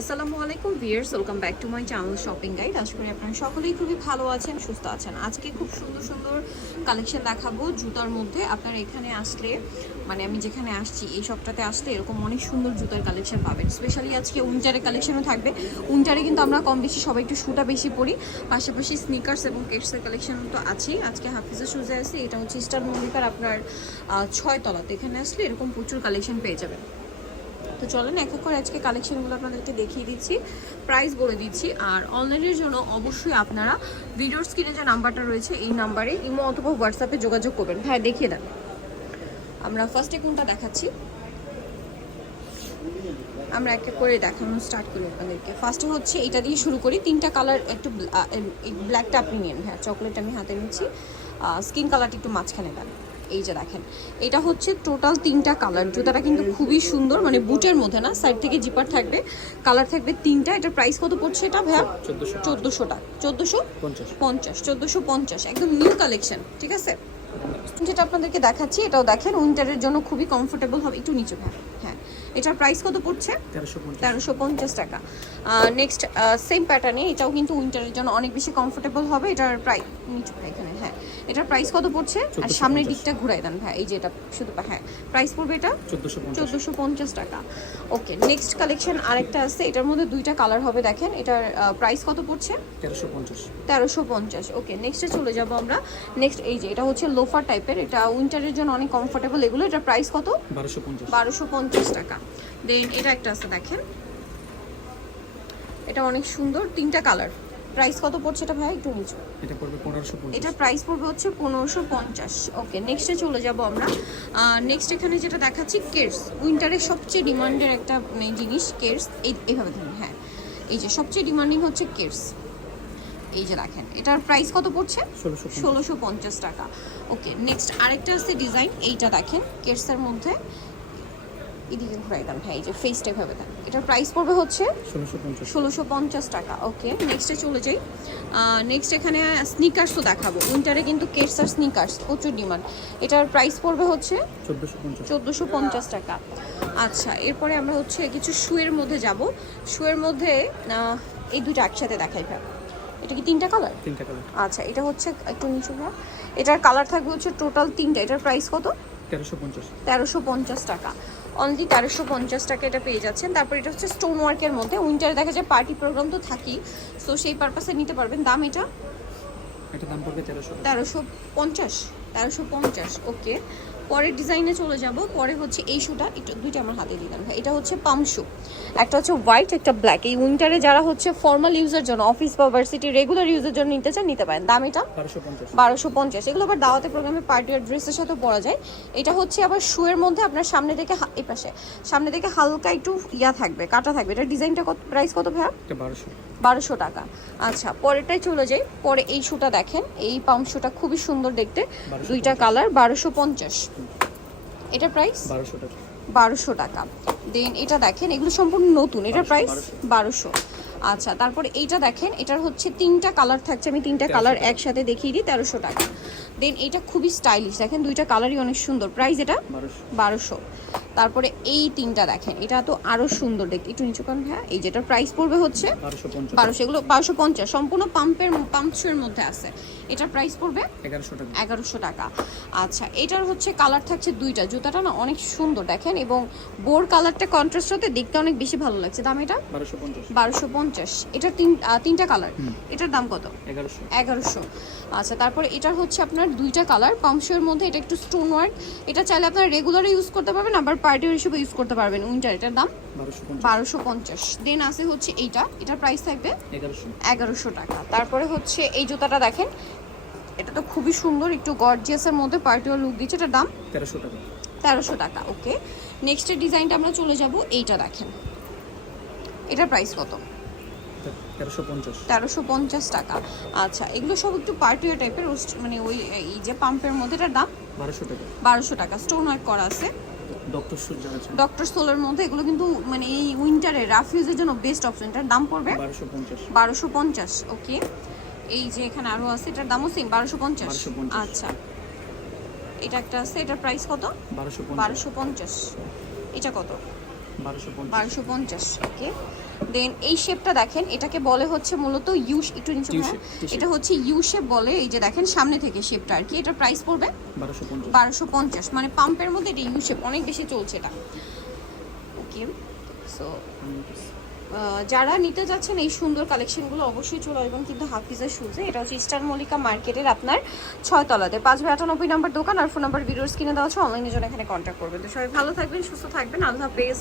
আসসালামু আলাইকুম viewers welcome back to my channel shopping guide. আশা করি আপনারা সকলেই খুবই ভালো আছেন, সুস্থ আছেন। আজকে খুব সুন্দর সুন্দর কালেকশন দেখাবো জুতার মধ্যে। আপনারা এখানে আসলে মানে আমি যেখানে আসছি, এই সপ্তাহে আসলে এরকম অনেক সুন্দর জুতার কালেকশন পাবেন। স্পেশালি আজকে উইন্টারের কালেকশনও থাকবে। উইন্টারে কিন্তু আমরা কম বেশি সবাই একটু শুটা বেশি পরি। পাশাপাশি স্নিকার্স এবং কেটসের কালেকশন তো আছেই। আজকে হাফিজের শুজে আছে, এটা হচ্ছে স্টার মল্লিকার আপনার ছয় তলাতে। এখানে আসলে এরকম প্রচুর কালেকশন পেয়ে যাবেন। তো চলেন, এক এক করে আজকে কালেকশনগুলো আপনাদেরকে দেখিয়ে দিচ্ছি প্রাইস বলে দিচ্ছি। আর অনলাইনের জন্য অবশ্যই আপনারা ভিডিওর স্ক্রিনে যে নাম্বারটা রয়েছে, এই নাম্বারে ইমো অথবা হোয়াটসঅ্যাপে যোগাযোগ করবেন। হ্যাঁ দেখিয়ে দেন। আমরা ফার্স্টে কোনটা দেখাচ্ছি? আমরা এক এক করে দেখানো স্টার্ট করি আপনাদেরকে। ফার্স্টে হচ্ছে এটা দিয়ে শুরু করি, তিনটা কালার একটু ব্ল্যাকটা আপনি নিন হ্যাঁ চকলেট আমি হাতে নিচ্ছি। স্কিন কালারটা একটু মাঝখানে দেন। এই যে দেখেন এটা হচ্ছে টোটাল তিনটা কালার জুতাটা কিন্তু খুবই সুন্দর মানে বুটের মধ্যে না সাইড থেকে জিপার থাকবে কালার থাকবে তিনটা। এটার প্রাইস কত পড়ছে এটা ভ্যাম চোদ্দোশো টাকা। চোদ্দোশো পঞ্চাশ। চোদ্দোশো পঞ্চাশ একদম নিউ কালেকশন ঠিক আছে? যেটা আপনাদেরকে দেখাচ্ছি এটাও দেখেন উইন্টারের জন্য খুবই কমফোর্টেবল হবে। একটু নিচু হ্যাঁ। এটার প্রাইস কত পড়ছে? তেরোশো পঞ্চাশ। টাকা। নেক্সট সেম প্যাটার্নে এটাও কিন্তু উইন্টারের জন্য অনেক বেশি কমফোর্টেবল হবে। এটার প্রাইস নিচু এখানে হ্যাঁ। এটার প্রাইস কত পড়ছে? আর সামনের দিকটা ঘুরাই দেন ভাই এই যে এটা শুধু হ্যাঁ প্রাইস পড়বে এটা? চোদ্দোশো পঞ্চাশ। টাকা। ওকে নেক্সট কালেকশন আরেকটা আছে। এটার মধ্যে দুইটা কালার হবে দেখেন। এটার প্রাইস কত পড়ছে? তেরোশো পঞ্চাশ। তেরোশো পঞ্চাশ। ওকে নেক্সটে চলে যাব আমরা। নেক্সট এই যে এটা হচ্ছে লোফার টাইপের এটা উইন্টারের জন্য অনেক কমফোর্টেবল এগুলো এটা প্রাইস কত? বারোশো পঞ্চাশ। টাকা। দেন এটা একটা আছে দেখেন। এটা অনেক সুন্দর তিনটা কালার প্রাইস কত পড়ছে এটা ভাই? একটু নিচু এটা পড়বে পনেরোশো পঞ্চাশ। এটা প্রাইস পড়বে হচ্ছে পনেরোশো পঞ্চাশ। ওকে নেক্সটে চলে যাব আমরা। নেক্সট এখানে যেটা দেখাচ্ছি কেটস উইন্টারের সবচেয়ে ডিমান্ডের একটা মানে জিনিস এই এইভাবে ধরুন হ্যাঁ। এই যে সবচেয়ে ডিমান্ডিং হচ্ছে কেটস এই যে দেখেন এটার প্রাইস কত পড়ছে? ষোলোশো পঞ্চাশ। টাকা। ওকে নেক্সট আরেকটা আছে ডিজাইন এইটা দেখেন কেটসের মধ্যে। এদিকে ঘুরাই দেন হ্যাঁ এই যে ফেসটা এভাবে দেন। এটার প্রাইস পড়বে হচ্ছে ষোলোশো পঞ্চাশ। টাকা। ওকে নেক্সটে চলে যাই। নেক্সট এখানে স্নিকার্সও দেখাবো। উইন্টারে কিন্তু কেটস আর স্নিকার্স প্রচুর ডিমান্ড এটার প্রাইস পড়বে হচ্ছে চোদ্দোশো পঞ্চাশ। চোদ্দোশো পঞ্চাশ টাকা। আচ্ছা এরপরে আমরা হচ্ছে কিছু শুয়ের মধ্যে যাব। শুয়ের মধ্যে এই দুটো একসাথে দেখাই ভাব এটা কি তিনটা কালার তিনটা কালার আচ্ছা এটা হচ্ছে একটু নিচু এটার কালার থাকবে হচ্ছে টোটাল তিনটা। এটার প্রাইস কত? তেরোশো পঞ্চাশ। তেরোশো পঞ্চাশ টাকা। অনলি তেরোশো পঞ্চাশ টাকা এটা পেয়ে যাচ্ছেন। তারপর এটা হচ্ছে স্টোন ওয়ার্কের মধ্যে। উইন্টারে দেখা যায় পার্টি প্রোগ্রাম তো থাকি সো সেই পারপাসে নিতে পারবেন। দাম এটা? এটা দাম পড়বে তেরোশো। তেরোশো পঞ্চাশ। তেরোশো পঞ্চাশ। ওকে পরের ডিজাইনে চলে যাব। পরে হচ্ছে এই শুটা একটু দুইটা আমার হাতে দিলাম ভাই। এটা হচ্ছে পাম শু একটা হচ্ছে হোয়াইট একটা ব্ল্যাক এই উইন্টারে যারা হচ্ছে ফর্মাল ইউজের জন্য অফিস বা ভার্সিটি রেগুলার ইউজের জন্য নিতে চান নিতে পারেন। দাম এটা বারোশো পঞ্চাশ। এগুলো আবার দাওয়াতে প্রোগ্রামে পার্টি আর ড্রেসের সাথে পরা যায়। এটা হচ্ছে আবার শুয়ের মধ্যে আপনার সামনে থেকে এই পাশে। সামনে থেকে হালকা একটু ইয়া থাকবে কাটা থাকবে। এটা ডিজাইনটা কত প্রাইস কত ভাইয়া? বারোশো। বারোশো টাকা। আচ্ছা পরেরটাই চলে যাই। পরে এই শুটা দেখেন। এই পাম্প শুটা খুবই সুন্দর দেখতে। দুইটা কালার বারোশো পঞ্চাশ। এটা প্রাইস বারোশো টাকা। বারোশো টাকা। দেন এটা দেখেন এগুলো সম্পূর্ণ নতুন। এটা প্রাইস বারোশো। আচ্ছা তারপর এইটা দেখেন এটার হচ্ছে তিনটা কালার থাকছে। আমি তিনটা কালার একসাথে দেখিয়ে দিই তেরোশো টাকা। দেন এটা খুবই স্টাইলিশ দেখেন দুইটা কালারই অনেক সুন্দর। প্রাইস এটা? বারোশো। বারোশো। তারপরে এই তিনটা দেখেন এটা তো আরও সুন্দর দেখতে। একটু নিচু কারণ হ্যাঁ এই যেটার প্রাইস পড়বে হচ্ছে বারোশো এগুলো বারোশো পঞ্চাশ সম্পূর্ণ পাম্পের পাম্পসের মধ্যে আছে। এটার প্রাইস পড়বে এগারোশো টাকা। আচ্ছা এটার হচ্ছে কালার থাকছে দুইটা জুতাটা না অনেক সুন্দর দেখেন এবং বোর কালারটা কন্ট্রাস্ট হতে দেখতে অনেক বেশি ভালো লাগছে। দাম এটা? বারোশো পঞ্চাশ। এটার তিন তিনটা কালার এটার দাম কত? এগারোশো। এগারোশো। আচ্ছা তারপরে এটার হচ্ছে আপনার দুইটা কালার পাম্পসের মধ্যে এটা একটু স্টোন ওয়ার্ক এটা চাইলে আপনার রেগুলার ইউজ করতে পারবেন আবার পার্টি হিসেবে ইউজ করতে পারবেন উইন্টার এটার দাম? বারোশো পঞ্চাশ। দেন আছে হচ্ছে এইটা এটার প্রাইস থাকবে এগারোশো। টাকা। তারপরে হচ্ছে এই জুতাটা দেখেন এটা তো খুবই সুন্দর একটু গর্জিয়াসের মধ্যে পার্টিওয়ার লুক দিচ্ছে এটার দাম? তেরোশো টাকা। তেরোশো টাকা ওকে নেক্সটের ডিজাইনটা আমরা চলে যাব এইটা দেখেন। এটার প্রাইস কত? এটা তেরোশো পঞ্চাশ। তেরোশো পঞ্চাশ টাকা। আচ্ছা এগুলো সব একটু পার্টিওয়ার টাইপের মানে ওই এই যে পাম্পের মধ্যে এটার দাম? বারোশো টাকা। বারোশো টাকা স্টোন ওয়ার্ক করা আছে। ডক্টর সূর্য আছে ডক্টর সোলার মধ্যে এগুলো কিন্তু মানে এই উইন্টারে রাফিউজের জন্য বেস্ট অপশন এটার দাম পড়বে? বারোশো পঞ্চাশ। বারোশো পঞ্চাশ ওকে এই যে এখানে আরও আছে এটার দামও সেম বারোশো পঞ্চাশ। 1250 আচ্ছা। এটা একটা আছে এটার প্রাইস কত? বারোশো পঞ্চাশ। বারোশো পঞ্চাশ। এটা কত? বারোশো পঞ্চাশ। ওকে দেন এই শেপটা দেখেন এটাকে বলে হচ্ছে মূলত ইউ একটু নিচে। এটা হচ্ছে ইউ শেপ বলে এই যে দেখেন সামনে থেকে শেপটা আর কি। এটার প্রাইস পড়বে? বারোশো পঞ্চাশ। মানে পাম্পের মধ্যে এটা ইউ শেপ অনেক বেশি চলছে এটা। ওকে সো যারা নিতে যাচ্ছেন এই সুন্দর কালেকশনগুলো অবশ্যই চলে আসবেন কিন্তু হাফিজের শুজে এটা হচ্ছে ইস্টার মল্লিকা মার্কেটের আপনার ছয় তলাতে। পাঁচ বাই আটানব্বই নাম্বার দোকান আর ফোন নাম্বার ভিডিওস কিনে দেওয়া আছে অনলাইনের জন্য এখানে কন্ট্যাক্ট করবেন। তো সবাই ভালো থাকবেন সুস্থ থাকবেন। আল্লাহ হাফেজ।